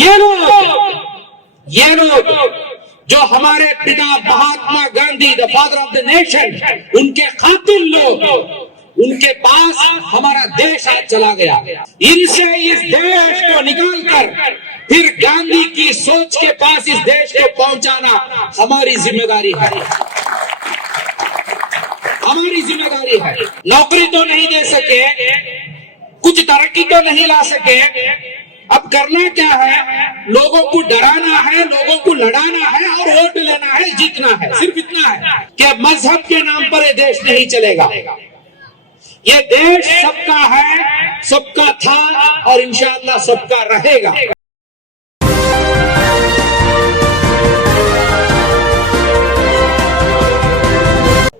ये लोग जो हमारे पिता Mahatma Gandhi the father of the nation, उनके कातिल लोग, उनके पास हमारा देश आज चला गया। इनसे इस देश को निकालकर फिर गांधी की सोच के पास इस देश को पहुंचाना हमारी जिम्मेदारी है, हमारी जिम्मेदारी है। नौकरी तो नहीं दे सके, कुछ तरक्की तो नहीं ला सके, अब करना क्या है? लोगों को डराना है, लोगों को लड़ाना है और वोट लेना है, जीतना है। सिर्फ इतना है कि मजहब के नाम पर ये देश नहीं चलेगा। ये देश सबका है, सबका था और इंशाअल्लाह सबका रहेगा।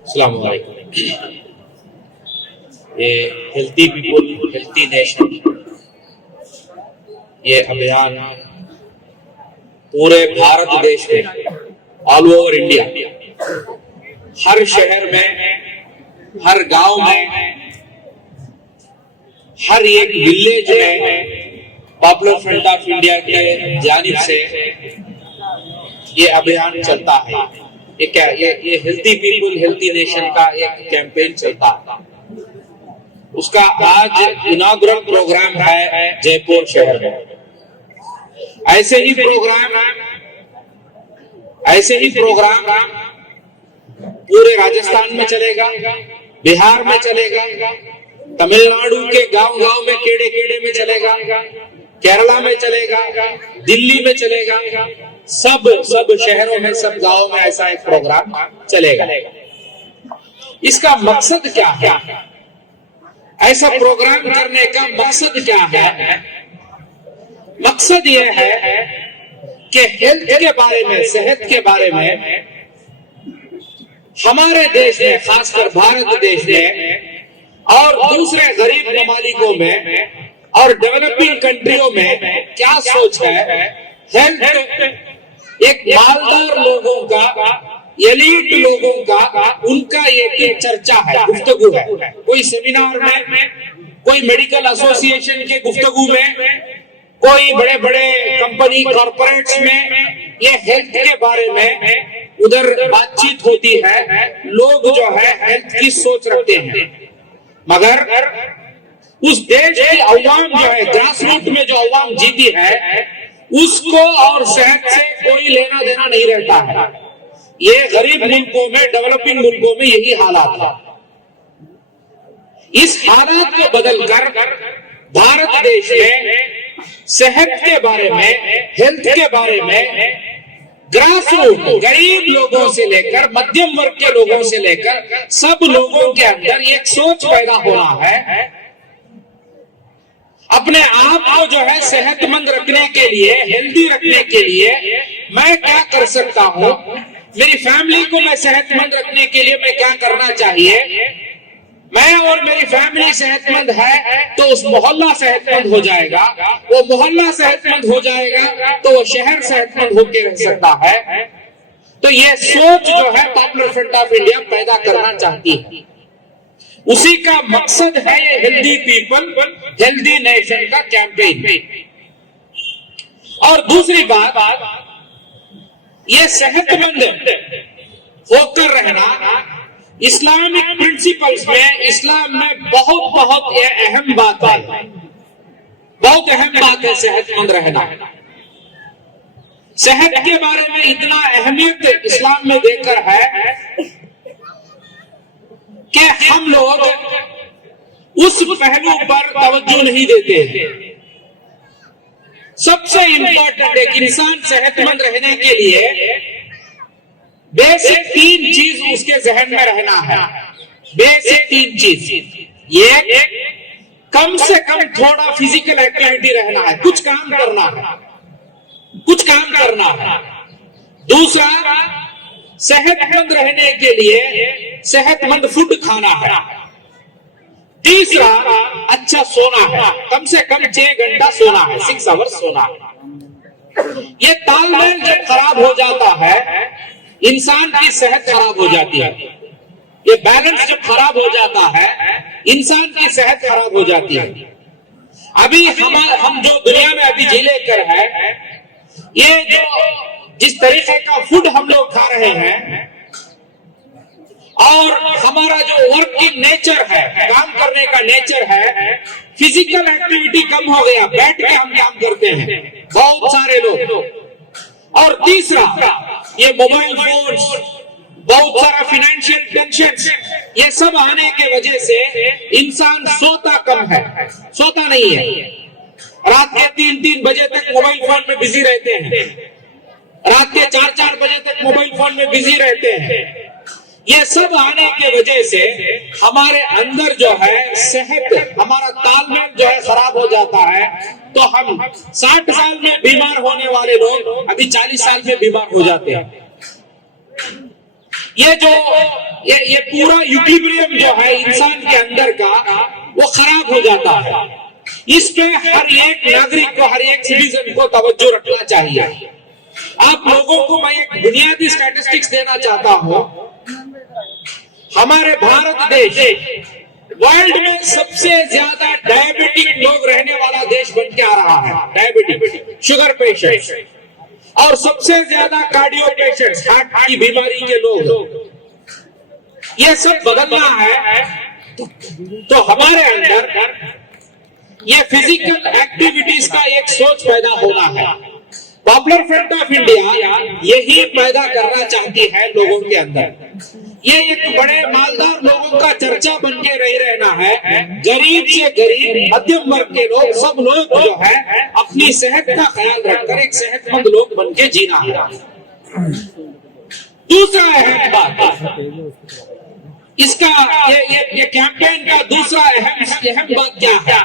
अस्सलाम वालेकुम। ये हेल्थी पीपुल हेल्थी नेशन, ये अभियान पूरे भारत देश में, ऑल ओवर इंडिया, हर शहर में, हर गांव में, हर एक विलेज में पॉपुलर फ्रंट ऑफ इंडिया के जानिब से ये अभियान चलता है। ये क्या, ये हेल्थी पीपुल हेल्थी नेशन का एक कैंपेन चलता है। उसका आज इनॉग्रल प्रोग्राम है जयपुर शहर में। ऐसे ही प्रोग्राम पूरे राजस्थान में चलेगा, बिहार में चलेगा, तमिलनाडु के गांव-गांव में, केड़े-केड़े में चलेगा, केरला में चलेगा, दिल्ली में चलेगा, सब शहरों में, सब गांवों में ऐसा एक प्रोग्राम चलेगा। इसका मकसद क्या है? ऐसा प्रोग्राम करने का मकसद क्या है? मकसद यह है कि हेल्थ के बारे में, सेहत के बारे में हमारे देश में, खासकर भारत देश में और दूसरे गरीब ममालिकों में और डेवलपिंग कंट्रियों में क्या सोच है। हेल्थ एक मालदार लोगों का, एलीट लोगों का, उनका एक चर्चा है, गुफ्तगू है। कोई सेमिनार में, कोई मेडिकल एसोसिएशन के गुफ्तगू में, कोई बड़े बड़े कंपनी कॉर्पोरेट्स में ये हेल्थ के बारे में उधर बातचीत होती है। लोग जो है हेल्थ की सोच रखते हैं, मगर उस देश की अवाम जो है, ग्रास रूट में जो अवाम जीती है, उसको और सेहत से कोई लेना देना नहीं रहता है। ये गरीब मुल्कों में, डेवलपिंग मुल्कों में यही हालात है। इस हालात को बदलकर भारत देश में सेहत के बारे में, हेल्थ के बारे में ग्रास रूट, गरीब लोगों से लेकर मध्यम वर्ग के लोगों से लेकर सब लोगों के अंदर एक सोच पैदा होना है। अपने आप को जो है सेहतमंद रखने के लिए, हेल्दी रखने के लिए मैं क्या कर सकता हूं, मेरी फैमिली को मैं सेहतमंद रखने के लिए मैं क्या करना चाहिए। मैं और मेरी फैमिली सेहतमंद है तो उस मोहल्ला सेहतमंद हो जाएगा, वो मोहल्ला सेहतमंद हो जाएगा तो वो शहर सेहतमंद होकर रह सकता है। तो ये सोच जो है पॉपुलर फ्रंट ऑफ इंडिया पैदा करना चाहती है। उसी का मकसद है ये हेल्दी पीपल हेल्दी नेशन का कैंपेन। और दूसरी बात, ये सेहतमंद होकर रहना इस्लामिक प्रिंसिपल्स में, इस्लाम में बहुत अहम बात है, बहुत अहम बात है सेहतमंद रहना। सेहत के बारे में इतना अहमियत इस्लाम में देकर है कि हम लोग उस पहलू पर तवज्जो नहीं देते। सबसे इंपॉर्टेंट एक इंसान सेहतमंद रहने के लिए बेसिक 3 चीज उसके जहन में रहना है। बेसिक 3 चीज, ये कम से कम थोड़ा फिजिकल एक्टिविटी रहना है, कुछ काम करना है, कुछ काम करना है। दूसरा, सेहतमंद रहने के लिए सेहतमंद फूड खाना है। तीसरा, अच्छा सोना है, कम से कम 6 घंटा सोना है, 6 आवर्स सोना है। ये तालमेल जब खराब हो जाता है, इंसान की सेहत खराब हो जाती है। ये बैलेंस जब खराब हो जाता है, इंसान की सेहत खराब हो जाती है। अभी हम जो दुनिया में अभी जी लेकर है, ये जो जिस तरीके का फूड हम लोग खा रहे हैं और हमारा जो वर्क की नेचर है, काम करने का नेचर है, फिजिकल एक्टिविटी कम हो गया, बैठ के हम काम करते हैं बहुत सारे लोग। और तीसरा ये मोबाइल फोन्स, बहुत सारा फाइनेंशियल टेंशन, ये सब आने के वजह से इंसान सोता कम है, सोता नहीं है। रात के 3-3 बजे तक मोबाइल फोन में बिजी रहते हैं, रात के 4-4 बजे तक मोबाइल फोन में बिजी रहते हैं। ये सब आने के वजह से हमारे अंदर जो है सेहत, हमारा तालमेल जो है खराब हो जाता है। तो हम 60 साल में बीमार होने वाले लोग अभी 40 साल में बीमार हो जाते हैं। ये जो ये पूरा इक्विलिब्रियम जो है इंसान के अंदर का, वो खराब हो जाता है। इस पे हर एक नागरिक को, हर एक सिटीजन को तवज्जो रखना चाहिए। आप लोगों को मैं एक बुनियादी स्टैटिस्टिक्स देना चाहता हूं। हमारे भारत देश वर्ल्ड में सबसे ज्यादा डायबिटिक लोग रहने वाला देश बन के आ रहा है। डायबिटिक, शुगर पेशेंट्स, और सबसे ज्यादा कार्डियो पेशेंट्स, हार्ट की बीमारी के लोग। ये सब बदलना है तो हमारे अंदर ये फिजिकल एक्टिविटीज का एक सोच पैदा होना है। पॉपुलर फ्रंट ऑफ इंडिया यही पैदा करना चाहती है लोगों के अंदर। ये एक बड़े मालदार लोगों का चर्चा बन के रही रहना है। गरीब से गरीब, मध्यम वर्ग के लोग, सब लोग जो है अपनी सेहत का ख्याल रखकर एक सेहतमंद लोग बन के जीना है। दूसरा अहम बात इसका, ये कैंपेन का दूसरा अहम बात क्या है?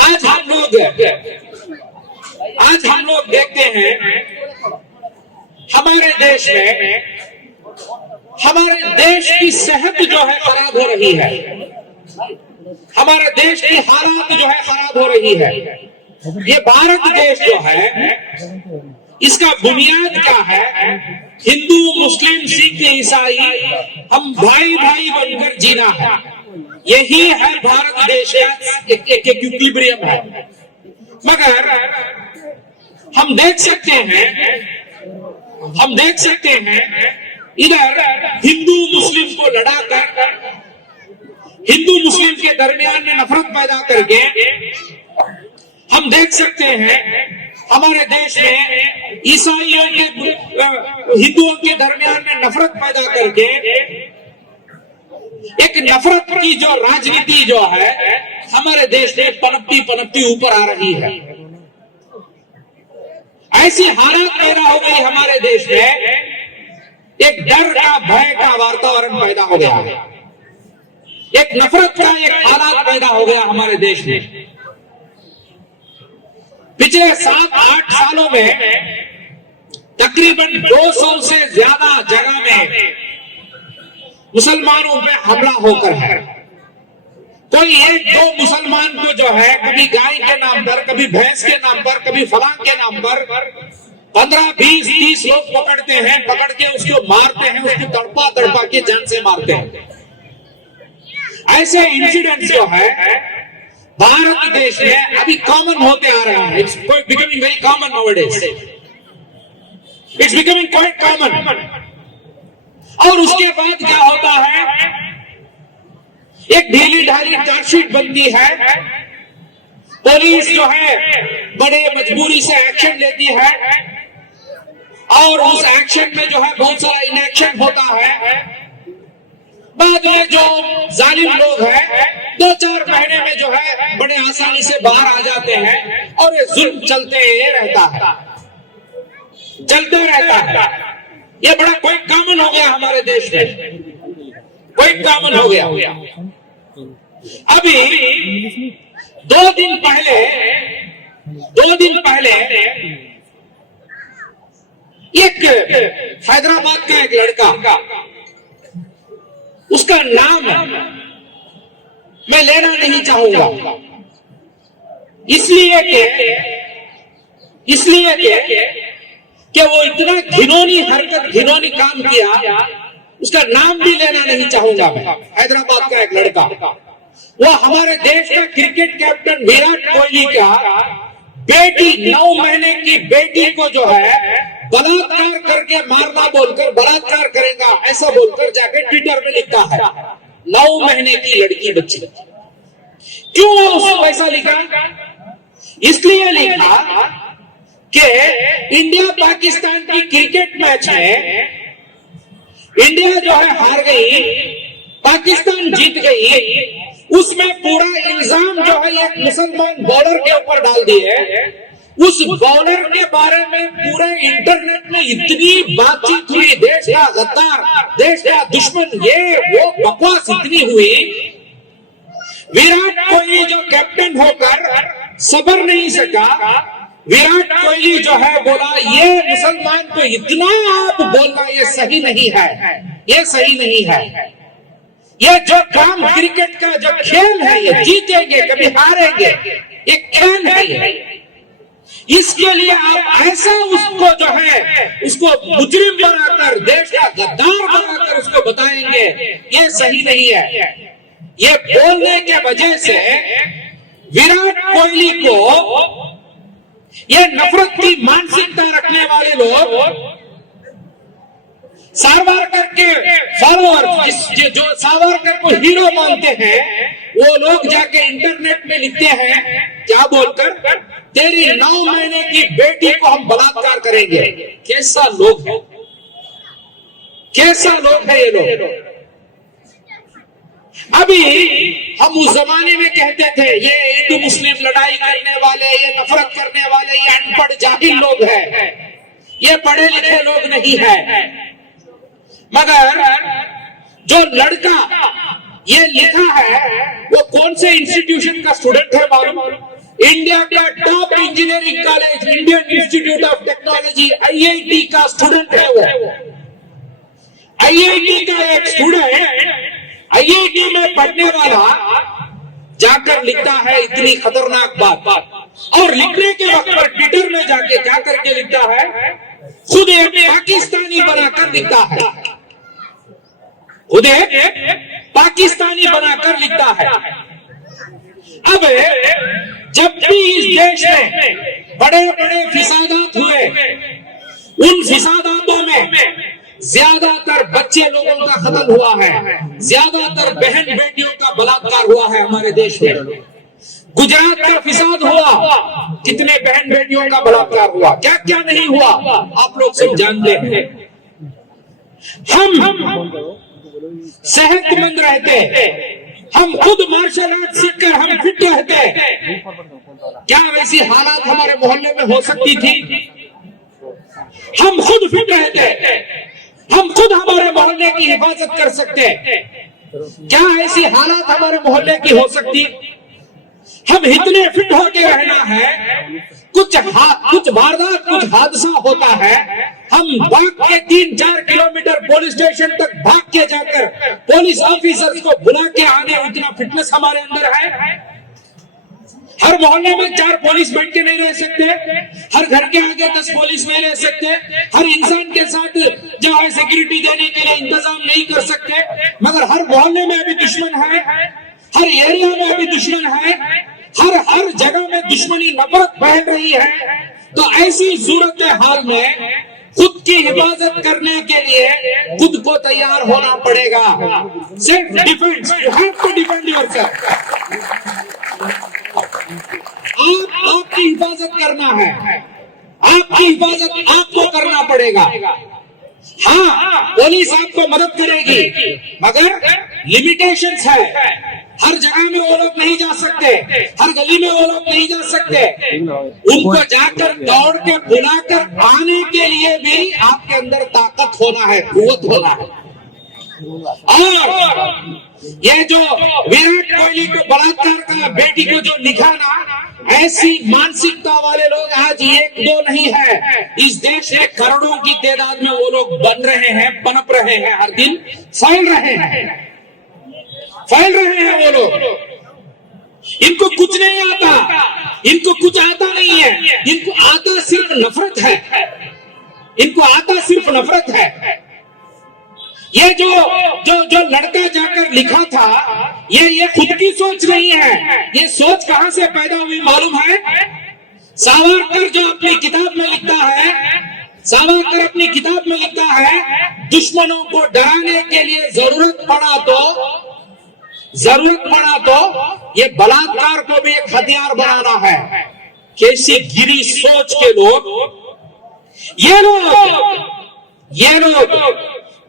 आज हम लोग देखते हैं हमारे देश में, हमारे देश की सेहत जो है खराब हो रही है, हमारे देश की हालात जो है खराब हो रही है। ये भारत देश जो है इसका बुनियाद क्या है? हिंदू, मुस्लिम, सिख, ईसाई, हम भाई भाई बनकर जीना है। यही है भारत देश का एक इक्विलिब्रियम है। मगर हम देख सकते हैं इधर हिंदू मुस्लिम को लड़ाकर, हिंदू मुस्लिम के दरमियान में नफरत पैदा करके, हम देख सकते हैं हमारे देश में ईसाइयों के, हिंदुओं के दरमियान में नफरत पैदा करके एक नफरत की जो राजनीति जो है हमारे देश में पनपती ऊपर आ रही है। ऐसी हालत पैदा हो गई हमारे देश में, एक डर का, भय का वातावरण पैदा हो गया, एक नफरत का एक हालात पैदा हो गया हमारे देश में। पिछले 7-8 सालों में तकरीबन 200 से ज्यादा जगह में मुसलमानों पे हमला होकर है। कोई 1-2 मुसलमान को जो है कभी गाय के नाम पर, कभी भैंस के नाम पर, कभी फलां के नाम पर 15, 20, 30 लोग पकड़ते हैं, पकड़ के उसको मारते हैं, उसको तड़पा के जान से मारते हैं। ऐसे इंसिडेंट्स जो है भारत देश में अभी कॉमन होते आ रहा है। It's becoming very common nowadays, it's becoming quite common. और उसके बाद क्या होता है? एक ढीली ढाली चार्जशीट बनती है, पुलिस जो है बड़े मजबूरी से एक्शन लेती है, और उस एक्शन में जो है बहुत सारा इनएक्शन होता है। बाद में जो जालिम लोग हैं 2-4 महीने में जो है बड़े आसानी से बाहर आ जाते हैं, और ये जुल्म चलते रहता है। ये बड़ा कोई कॉमन हो गया हमारे देश में, कोई कॉमन हो गया। अभी 2 दिन पहले एक हैदराबाद का एक लड़का, उसका नाम मैं लेना नहीं चाहूंगा, इसलिए कि वो इतना घिनौनी हरकत, घिनौनी काम किया, उसका नाम भी लेना नहीं चाहूंगा मैं। हैदराबाद का एक लड़का, वो हमारे देश का क्रिकेट कैप्टन विराट कोहली का बेटी 9 महीने की बेटी को जो है बलात्कार करके मारना बोलकर, बलात्कार करेगा ऐसा बोलकर जाके ट्विटर में लिखता है। 9 महीने की लड़की बच्ची। क्यों उसको ऐसा लिखा? इसलिए लिखा कि इंडिया पाकिस्तान की क्रिकेट मैच में इंडिया जो है हार गई, पाकिस्तान जीत गई, उसमें पूरा इल्जाम जो है एक मुसलमान बॉलर के ऊपर डाल दिए। उस बॉलर के बारे में पूरे इंटरनेट में इतनी बातचीत हुई, देश का गद्दार, देश का दुश्मन, ये वो बकवास इतनी हुई। विराट कोहली जो कैप्टन होकर सबर नहीं सका, विराट कोहली जो है बोला ये मुसलमान को इतना आप बोलना ये सही नहीं है, ये सही नहीं है। ये जो काम क्रिकेट का जो खेल है, ये जीतेंगे कभी हारेंगे, ये खेल है ये। इसके लिए आप ऐसा उसको जो है उसको मुजरिम बनाकर, देश का गद्दार बनाकर उसको बताएंगे, ये सही नहीं है। ये बोलने के वजह से विराट कोहली को, ये नफरत की मानसिकता रखने वाले लोग, सावरकर के फॉलोअर जो सावरकर को हीरो मानते हैं, वो लोग जाके इंटरनेट में लिखते हैं क्या बोलकर, तेरी 9 महीने की बेटी को हम बलात्कार करेंगे। कैसा लोग है, कैसा लोग है ये लोग। अभी हम उस जमाने में कहते थे ये हिंदू मुस्लिम लड़ाई करने वाले, ये नफरत करने वाले, ये अनपढ़ जाहिल लोग हैं, ये पढ़े लिखे लोग नहीं है। मगर जो लड़का ये लिखा है वो कौन से इंस्टीट्यूशन का स्टूडेंट है मालूम? इंडिया का top engineering college, Indian institute of technology, IIT का स्टूडेंट है वो। IIT का एक स्टूडेंट, IIT में पढ़ने वाला जाकर लिखता है इतनी खतरनाक बात, और लिखने के वक्त पर ट्विटर में जाके क्या करके लिखता है, खुद एक पाकिस्तानी बनाकर लिखता है, खुद एक पाकिस्तानी बनाकर लिखता है। अब जब भी इस देश में बड़े बड़े फिसादात हुए, उन फिसादातों में ज्यादातर बच्चे लोगों का कत्ल हुआ है, ज्यादातर बहन बेटियों का बलात्कार हुआ है हमारे देश में। गुजरात का फिसाद हुआ, कितने बहन बेटियों का बलात्कार हुआ, क्या क्या नहीं हुआ, आप लोग सब जानते हैं। हम सेहतमंद रहते, हम खुद मार्शल आर्ट सीखकर हम फिट रहते, क्या वैसी हालात हमारे मोहल्ले में हो सकती थी? हम खुद फिट रहते, हम खुद हमारे मोहल्ले की हिफाजत कर सकते, क्या ऐसी हालात हमारे मोहल्ले की हो सकती? हम इतने फिट होके रहना है, कुछ वारदात, कुछ हादसा होता है, हम भाग के 3-4 किलोमीटर पुलिस स्टेशन तक भाग के जाकर पुलिस ऑफिसर्स को बुला के आने, उतना फिटनेस हमारे अंदर है। हर मोहल्ले में 4 पुलिस बैठ के नहीं रह सकते, हर घर के आगे 10 पुलिस नहीं रह सकते, हर इंसान के साथ जो है सिक्योरिटी देने के लिए इंतजाम नहीं कर सकते। मगर हर मोहल्ले में अभी दुश्मन है, हर एरिया में अभी दुश्मन है, हर जगह में दुश्मनी नफरत फैल रही है। तो ऐसी सूरत हाल में खुद की हिफाजत करने के लिए खुद को तैयार होना पड़ेगा। Self defence, you have to defend yourself. आपकी हिफाजत करना है, आपकी हिफाजत आपको करना पड़ेगा। हाँ, पुलिस आपको मदद करेगी, मगर लिमिटेशंस है। हर जगह में वो लोग नहीं जा सकते, हर गली में वो लोग नहीं जा सकते। उनको जाकर दौड़ के बुलाकर आने के लिए भी आपके अंदर ताकत होना है, कुव्वत होना है। और ये जो विराट कोहली को बलात्कार का बेटी को जो लिखा ना, ऐसी मानसिकता वाले लोग आज 1-2 नहीं है, इस देश में करोड़ों की तादाद में वो लोग बन रहे हैं, पनप रहे हैं, हर दिन फैल रहे हैं वो लोग। इनको कुछ नहीं आता, इनको कुछ आता नहीं है, इनको आता सिर्फ नफरत है, इनको आता सिर्फ नफरत है। ये जो लड़का जाकर लिखा था, ये खुद की सोच नहीं है। ये सोच कहां से पैदा हुई मालूम है? सावरकर जो अपनी किताब में लिखता है, सावरकर अपनी किताब में लिखता है, दुश्मनों को डराने के लिए जरूरत पड़ा तो ये बलात्कार को भी एक हथियार बनाना है। कैसी गिरी सोच के लोग, ये लोग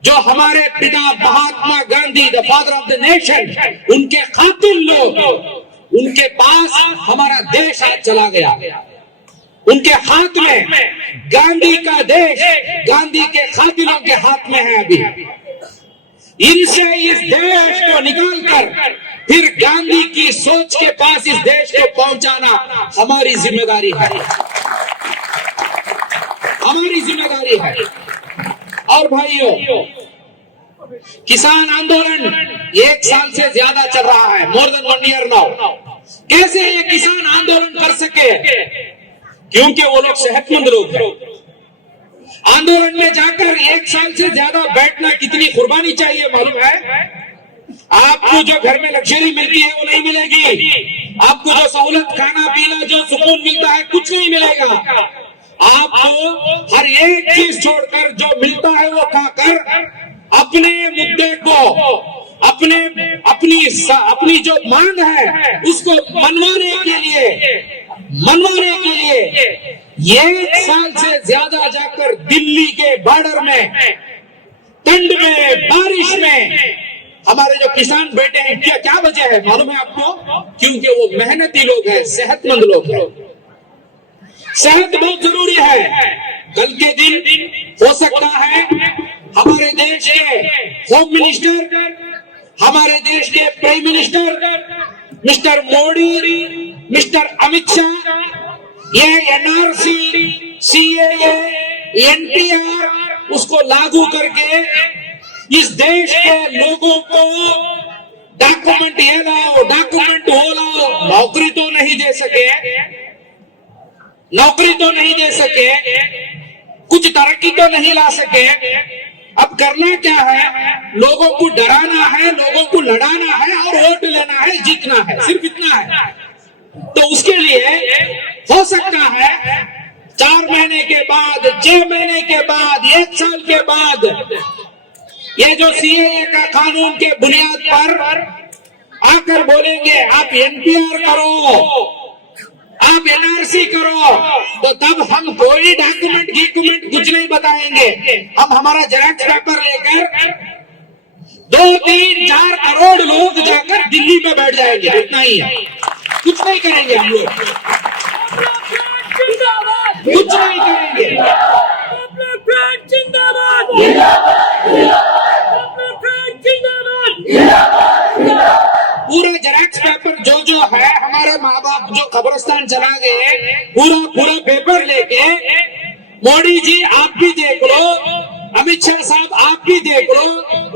जो हमारे पिता Mahatma Gandhi, the father of the nation, उनके कातिल लोग, उनके पास हमारा देश आज चला गया। उनके हाथ में गांधी का देश, गांधी के कातिलों के हाथ में है अभी। इनसे इस देश को निकालकर फिर गांधी की सोच के पास इस देश को पहुंचाना हमारी जिम्मेदारी है, हमारी जिम्मेदारी है। और भाइयों, किसान आंदोलन 1 साल से ज्यादा चल रहा है, मोर देन 1 ईयर नाउ। कैसे ये किसान आंदोलन कर सके? क्योंकि वो लोग सेहतमंद लोग हैं। आंदोलन में जाकर 1 साल से ज्यादा बैठना कितनी कुर्बानी चाहिए मालूम है? आपको जो घर में लग्जरी मिलती है वो नहीं मिलेगी, आपको जो सहूलत, खाना पीना, जो सुकून मिलता है, कुछ नहीं मिलेगा। आपको हर एक चीज छोड़कर जो मिलता है वो खाकर अपने मुद्दे को, अपनी जो मांग है उसको मनवाने के लिए 1 साल से ज्यादा जाकर दिल्ली के बॉर्डर में, ठंड में, बारिश में हमारे जो किसान बैठे हैं, क्या वजह है मालूम है आपको? क्योंकि वो मेहनती लोग हैं, सेहतमंद लोग हैं। सेहत बहुत जरूरी है। कल के दिन हो सकता है हमारे देश के होम मिनिस्टर, हमारे देश के prime minister mister Modi, mister Amit Shah, ये एनआरसी, सीएए, एनपीआर उसको लागू करके इस देश के लोगों को डॉक्यूमेंट ये लाओ, डॉक्यूमेंट वो लाओ, नौकरी तो नहीं दे सके, कुछ तरक्की तो नहीं ला सके। अब करना क्या है? लोगों को डराना है, लोगों को लड़ाना है और वोट लेना है, जीतना है, सिर्फ इतना है। तो उसके लिए हो सकता है 4 महीने के बाद, 6 महीने के बाद, 1 साल के बाद ये जो सीएए का कानून के बुनियाद पर आकर बोलेंगे आप एनपीआर करो, आप एनआरसी करो, तो तब हम कोई डॉक्यूमेंट कुछ नहीं बताएंगे। हम हमारा जेरॉक्स पेपर लेकर 2, 3, 4 करोड़ लोग जाकर दिल्ली में बैठ जाएंगे, इतना ही है, कुछ नहीं करेंगे हम लोग, कुछ नहीं करेंगे। पूरा जेरॉक्स पेपर जो है, हमारे माँ बाप जो कब्रिस्तान चला गए, पूरा पेपर लेके मोदी जी आप भी देख लो, अमित शाह साहब आप भी देख लो,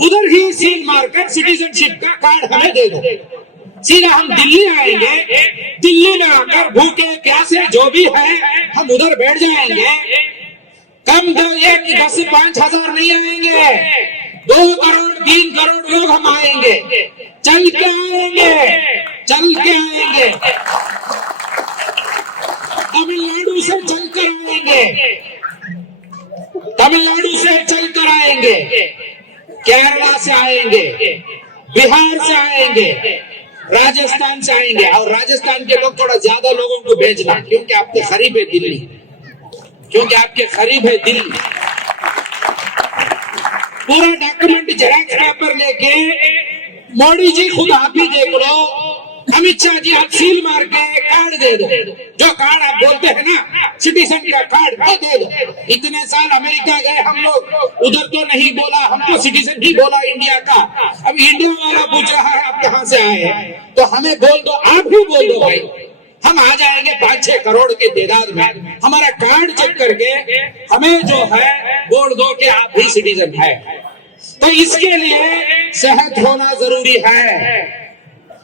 उधर ही सील मारकर सिटीजनशिप का कार्ड हमें दे दो। सीधा हम दिल्ली आएंगे, दिल्ली में आकर भूखे प्यासे जो भी है हम उधर बैठ जाएंगे। कम 10-5 हजार नहीं आएंगे, 2 करोड़ 3 करोड़ लोग हम आएंगे, चल के आएंगे। तमिलनाडु से चलकर आएंगे, केरला से आएंगे, बिहार से आएंगे, राजस्थान से आएंगे। और राजस्थान के लोग थोड़ा ज्यादा लोगों को भेजना, क्योंकि आपके करीब है दिल्ली, पूरा डॉक्यूमेंट जेरॉक्स पेपर लेके मोदी जी खुद आप ही देख लो, अमित शाह जी आप सील मार के कार्ड दे दो, जो कार्ड आप बोलते हैं ना सिटीजन का कार्ड, वो दे दो। इतने साल अमेरिका गए हम लोग, उधर तो नहीं बोला, हमको सिटीजन ही बोला इंडिया का। अब इंडिया वाला पूछ रहा है आप कहाँ से आए हैं, तो हमें बोल दो, आप ही बोल दो भाई, हम आ जाएंगे 5-6 करोड़ के तादाद में। हमारा कार्ड चेक करके हमें जो है बोल दो कि आप भी सिटीजन है। तो इसके लिए सेहत होना जरूरी है,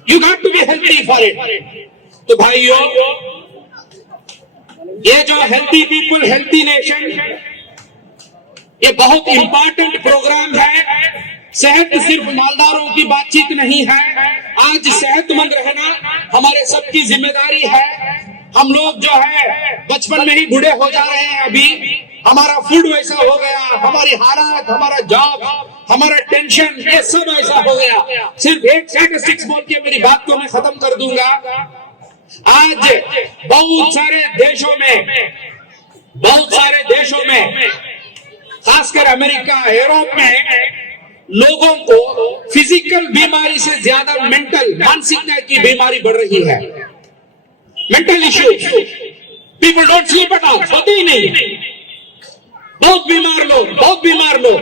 you got to be healthy for it. तो भाइयों, ये जो हेल्थी पीपल हेल्थी नेशन, ये बहुत इंपॉर्टेंट प्रोग्राम है। सेहत सिर्फ मालदारों की बातचीत नहीं है, आज सेहतमंद रहना हमारे सबकी जिम्मेदारी है। हम लोग जो है बचपन में ही बूढ़े हो जा रहे हैं। अभी हमारा फूड वैसा हो गया, हमारी हालात, हमारा जॉब, हमारा टेंशन, ये सब ऐसा हो गया। सिर्फ एक स्टैटिस्टिक्स बोल के मेरी बात को मैं खत्म कर दूंगा। आज बहुत सारे देशों में खासकर अमेरिका, यूरोप में लोगों को फिजिकल बीमारी से ज्यादा मेंटल, मानसिकता की बीमारी बढ़ रही है। Mental issues, people don't sleep at all, सोते ही नहीं। बहुत बीमार लोग,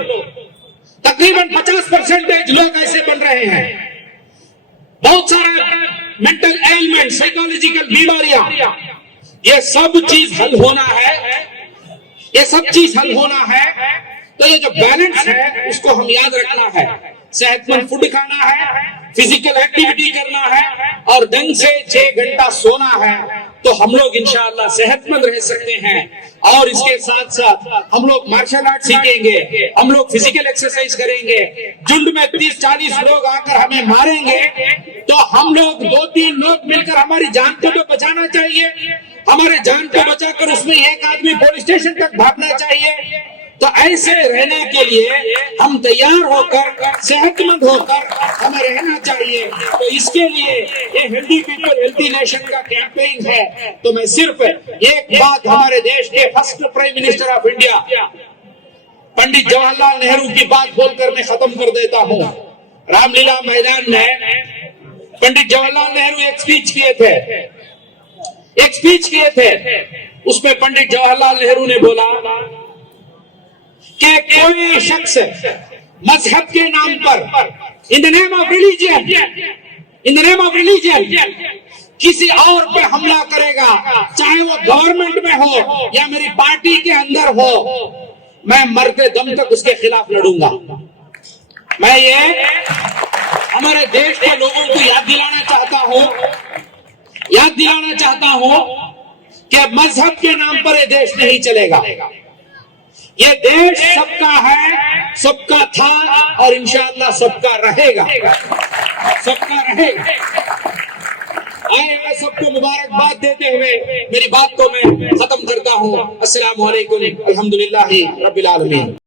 तकरीबन 50% लोग ऐसे बन रहे हैं। बहुत सारा मेंटल एलिमेंट, साइकोलॉजिकल बीमारियां, ये सब चीज हल होना है। तो ये जो बैलेंस है उसको हम याद रखना है। सेहतमंद फूड खाना है, फिजिकल एक्टिविटी करना है और ढंग से 6 घंटा सोना है, तो हम लोग इंशाअल्लाह सेहतमंद रह सकते हैं। और इसके साथ साथ हम लोग मार्शल आर्ट सीखेंगे, हम लोग फिजिकल एक्सरसाइज करेंगे। झुंड में 30-40 लोग आकर हमें मारेंगे तो हम लोग 2-3 लोग मिलकर हमारी जान को तो बचाना चाहिए। हमारे जान को बचाकर उसमें एक आदमी पुलिस स्टेशन तक भागना चाहिए। तो ऐसे रहने के लिए हम तैयार होकर, सेहतमंद होकर हमें रहना चाहिए। तो इसके लिए ये हेल्दी पीपल हेल्दी नेशन का कैंपेन है। तो मैं सिर्फ एक बात हमारे देश के first prime minister of India Pandit Jawaharlal Nehru की बात बोलकर मैं खत्म कर देता हूँ। रामलीला मैदान में पंडित जवाहरलाल नेहरू एक स्पीच किए थे। उसमें पंडित जवाहरलाल नेहरू ने बोला कि कोई शख्स मजहब के नाम पर, in the name of religion, किसी और पे हमला करेगा, चाहे वो गवर्नमेंट में हो या मेरी पार्टी के अंदर हो, मैं मरते दम तक उसके खिलाफ लड़ूंगा। मैं ये हमारे देश के लोगों को याद दिलाना चाहता हूं कि मजहब के नाम पर ये देश नहीं चलेगा। ये देश सबका है, सबका था और इंशाअल्लाह सबका रहेगा। आए मैं सबको मुबारकबाद देते हुए मेरी बात को मैं खत्म करता हूँ। अस्सलामु अलैकुम, अल्हम्दुलिल्लाहि रब्बिल आलमीन।